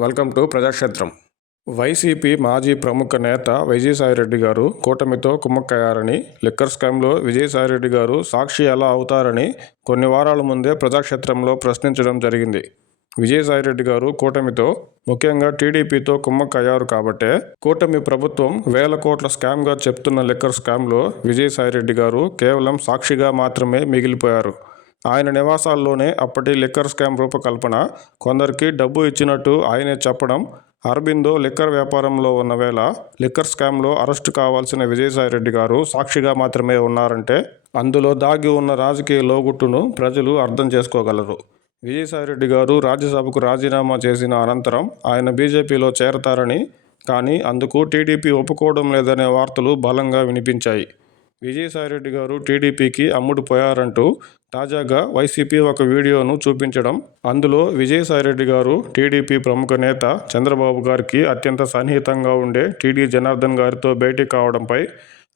Welcome to ప్రజాక్షేత్రం. YCP మాజీ ప్రముఖ నేత విజయసాయిరెడ్డి గారు కూటమితో కుమ్మక్కయ్యారని లిక్కర్ స్కామ్లో విజయసాయిరెడ్డి గారు సాక్షి ఎలా అవుతారని కొన్ని వారాల ముందే ప్రజాక్షేత్రంలో ప్రశ్నించడం జరిగింది. విజయసాయిరెడ్డి గారు కూటమితో ముఖ్యంగా టీడీపీతో కుమ్మక్కయ్యారు కాబట్టే కూటమి ప్రభుత్వం వేల కోట్ల స్కామ్గా చెప్తున్న లిక్కర్ స్కామ్లో విజయసాయిరెడ్డి గారు కేవలం సాక్షిగా మాత్రమే మిగిలిపోయారు. ఆయన నివాసాల్లోనే అప్పటి లిక్కర్ స్కామ్ రూపకల్పన కొందరికి డబ్బు ఇచ్చినట్టు ఆయనే చెప్పడం అరబిందో లిక్కర్ వ్యాపారంలో ఉన్న వేళ లిక్కర్ స్కామ్లో అరెస్టు కావాల్సిన విజయసాయిరెడ్డి గారు సాక్షిగా మాత్రమే ఉన్నారంటే అందులో దాగి ఉన్న రాజకీయ లోగుట్టును ప్రజలు అర్థం చేసుకోగలరు. విజయసాయిరెడ్డి గారు రాజ్యసభకు రాజీనామా చేసిన అనంతరం ఆయన బీజేపీలో చేరతారని కానీ అందుకు టీడీపీ ఒప్పుకోవడం లేదనే వార్తలు బలంగా వినిపించాయి. విజయసాయిరెడ్డి గారు టీడీపీకి అమ్ముడు పోయారంటూ తాజాగా వైసీపీ ఒక వీడియోను చూపించడం అందులో విజయసాయిరెడ్డి గారు టీడీపీ ప్రముఖ నేత చంద్రబాబు గారికి అత్యంత సన్నిహితంగా ఉండే టీడీ జనార్దన్ గారితో భేటీ కావడంపై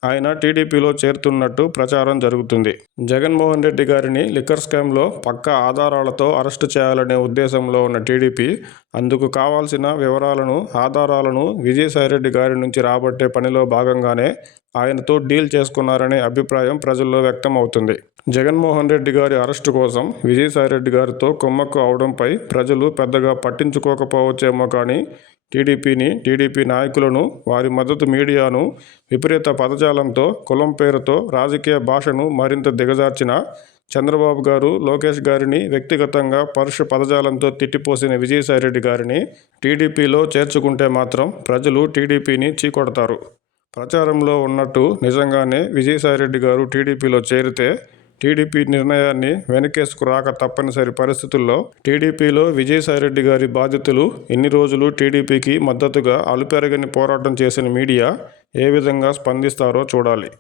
ఆయన టీడీపీలో చేరుతున్నట్టు ప్రచారం జరుగుతుంది. జగన్మోహన్ రెడ్డి గారిని లిక్కర్ స్కామ్లో పక్కా ఆధారాలతో అరెస్టు చేయాలనే ఉద్దేశంలో ఉన్న టీడీపీ అందుకు కావాల్సిన వివరాలను ఆధారాలను విజయసాయిరెడ్డి గారి నుంచి రాబట్టే పనిలో భాగంగానే ఆయనతో డీల్ చేసుకున్నారనే అభిప్రాయం ప్రజల్లో వ్యక్తం అవుతుంది జగన్మోహన్ రెడ్డి గారి అరెస్టు కోసం విజయసాయిరెడ్డి గారితో కుమ్మక్కు అవడంపై ప్రజలు పెద్దగా పట్టించుకోకపోవచ్చేమో కానీ టీడీపీని టీడీపీ నాయకులను వారి మద్దతు మీడియాను విపరీత పదజాలంతో కులం పేరుతో రాజకీయ భాషను మరింత దిగజార్చిన చంద్రబాబు గారు లోకేష్ గారిని వ్యక్తిగతంగా పరుష పదజాలంతో తిట్టిపోసిన విజయసాయిరెడ్డి గారిని టీడీపీలో చేర్చుకుంటే మాత్రం ప్రజలు టీడీపీని చీకొడతారు. ప్రచారంలో ఉన్నట్టు నిజంగానే విజయసాయిరెడ్డి గారు టీడీపీలో చేరితే టీడీపీ నిర్ణయాన్ని వెనకేసుకు రాక తప్పనిసరి పరిస్థితుల్లో టీడీపీలో విజయసాయిరెడ్డి గారి బాధితులు ఇన్ని రోజులు టీడీపీకి మద్దతుగా అలుపెరగని పోరాటం చేసిన మీడియా ఏ విధంగా స్పందిస్తారో చూడాలి.